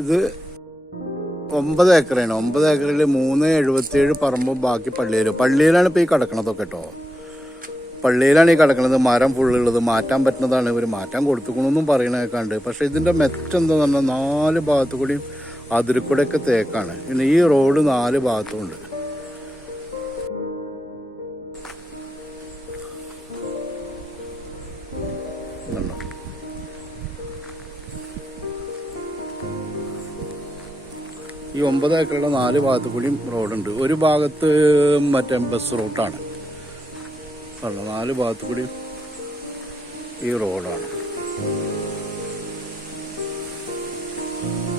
ഇത് 9 ഏക്കറാണ്. 9 ഏക്കറിൽ 377 പറമ്പും ബാക്കി പള്ളിയിലാണ് ഇപ്പോൾ ഈ കിടക്കണതൊക്കെ കേട്ടോ. പള്ളിയിലാണ് ഈ കിടക്കുന്നത്. മരം ഫുള്ളുള്ളത് മാറ്റാൻ പറ്റുന്നതാണ്. ഇവർ മാറ്റാൻ കൊടുത്തുക്കണമെന്നും പറയണേക്കാണ്ട്. പക്ഷെ ഇതിൻ്റെ മെച്ചെന്താന്ന് പറഞ്ഞാൽ 4 ഭാഗത്തു കൂടിയും അതിരിക്കൂടെയൊക്കെ തേക്കാണ്. പിന്നെ ഈ റോഡ് 4 ഭാഗത്തും ഉണ്ട്. ഈ 9 ഏക്കറുടെ 4 ഭാഗത്തു കൂടിയും റോഡുണ്ട്. ഒരു ഭാഗത്ത് മറ്റേ ബസ് റൂട്ടാണ്. 4 ഭാഗത്തു കൂടി ഈ റോഡാണ്.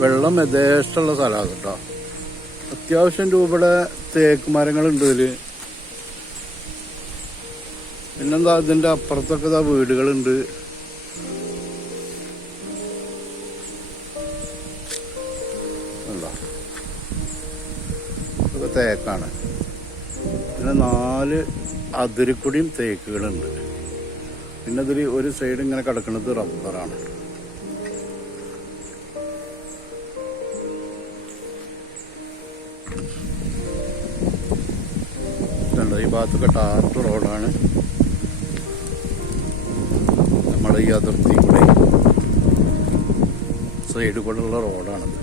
വെള്ളം യഥേഷ്ടമുള്ള സ്ഥലമാണ് കേട്ടോ. അത്യാവശ്യം രൂപയുടെ തേക്ക് മരങ്ങളുണ്ട് ഇതിൽ. പിന്നെന്താ ഇതിൻ്റെ അപ്പുറത്തൊക്കെ വീടുകളുണ്ട്. ഇതൊക്കെ തേക്കാണ്. പിന്നെ 4 അതിരിക്കൂടിയും തേക്കുകളുണ്ട്. പിന്നെ അതിൽ ഒരു സൈഡ് ഇങ്ങനെ കിടക്കുന്നത് റബ്ബറാണ്. ഈ ഭാഗത്തൊക്കെ ടാർട്ട് റോഡാണ്. നമ്മുടെ ഈ അതിർത്തി കൂടെ സൈഡ് കൂടെയുള്ള റോഡാണത്.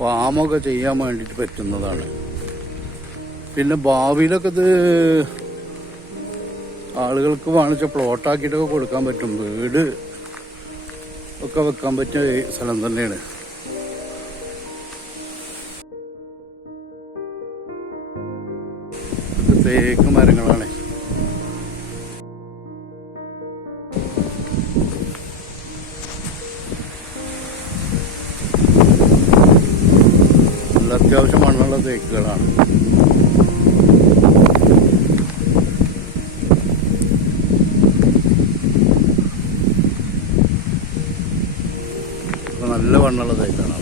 ഫാമൊക്കെ ചെയ്യാൻ വേണ്ടിയിട്ട് പറ്റുന്നതാണ്. പിന്നെ ഭാവിയിലൊക്കെ ഇത് ആളുകൾക്ക് വാങ്ങിച്ച പ്ലോട്ടാക്കിയിട്ടൊക്കെ കൊടുക്കാൻ പറ്റും. വീട് ഒക്കെ വെക്കാൻ പറ്റിയ സ്ഥലം തന്നെയാണ്. തേക്ക് മരങ്ങളാണ്. അത്യാവശ്യം മണ്ണുള്ള തേക്കുകളാണ്. നല്ല മണ്ണുള്ള തേക്കാണ്.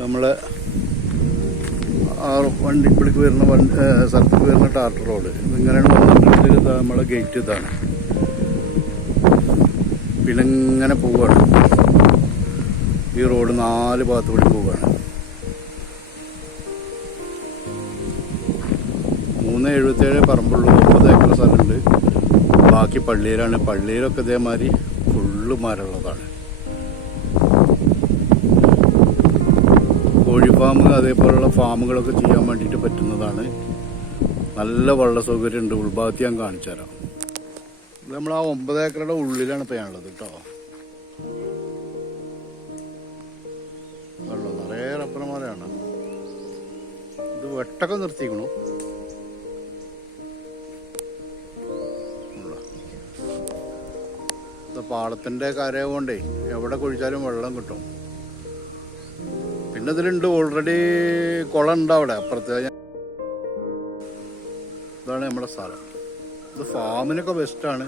നമ്മളെ വണ്ടിപ്പിളിക്ക് വരുന്ന സ്ഥലത്തേക്ക് വരുന്ന ടാർട്ടർ റോഡ് ഇതിങ്ങനെയാണ് വന്നിട്ട് നമ്മളെ ഗേറ്റ് ഇതാണ്. പിന്നെ ഇങ്ങനെ പോവുകയാണ്. ഈ റോഡ് 4 ഭാഗത്ത് കൂടി പോവുകയാണ്. 377 പറമ്പുള്ളൂ. 9 ഏക്കർ സ്ഥലമുണ്ട്. ബാക്കി പള്ളിയിലാണ്. പള്ളിയിലൊക്കെ ഇതേമാതിരി ഫുള്ള് മരമുള്ളതാണ്. കോഴി ഫാം അതേപോലുള്ള ഫാമുകളൊക്കെ ചെയ്യാൻ വേണ്ടിയിട്ട് പറ്റുന്നതാണ്. നല്ല വെള്ള സൗകര്യം ഉണ്ട്. ഉൾഭാഗത്ത് ഞാൻ കാണിച്ചു തരാം. നമ്മൾ ആ 9 ഏക്കറുടെ ഉള്ളിലാണ് ഇപ്പോൾ ഞാനുള്ളത് കേട്ടോ. വെള്ളം നിറയെ റബ്ബർ മരമാണ്. ഇത് വെട്ടൊക്കെ നിർത്തിക്കണു. പാടത്തിൻ്റെ കരയാകൊണ്ടേ എവിടെ കുഴിച്ചാലും വെള്ളം കിട്ടും. പിന്നെ ഇതിലുണ്ട് ഓൾറെഡി കുളം ഉണ്ട് അവിടെ അപ്പുറത്ത്. ഇതാണ് നമ്മുടെ സ്ഥലം. ഇത് ഫാമിനൊക്കെ ബെസ്റ്റാണ്.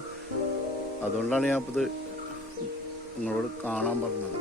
അതുകൊണ്ടാണ് ഞാൻ ഇപ്പോൾ ഇത് നിങ്ങളോട് കാണാൻ പറഞ്ഞത്.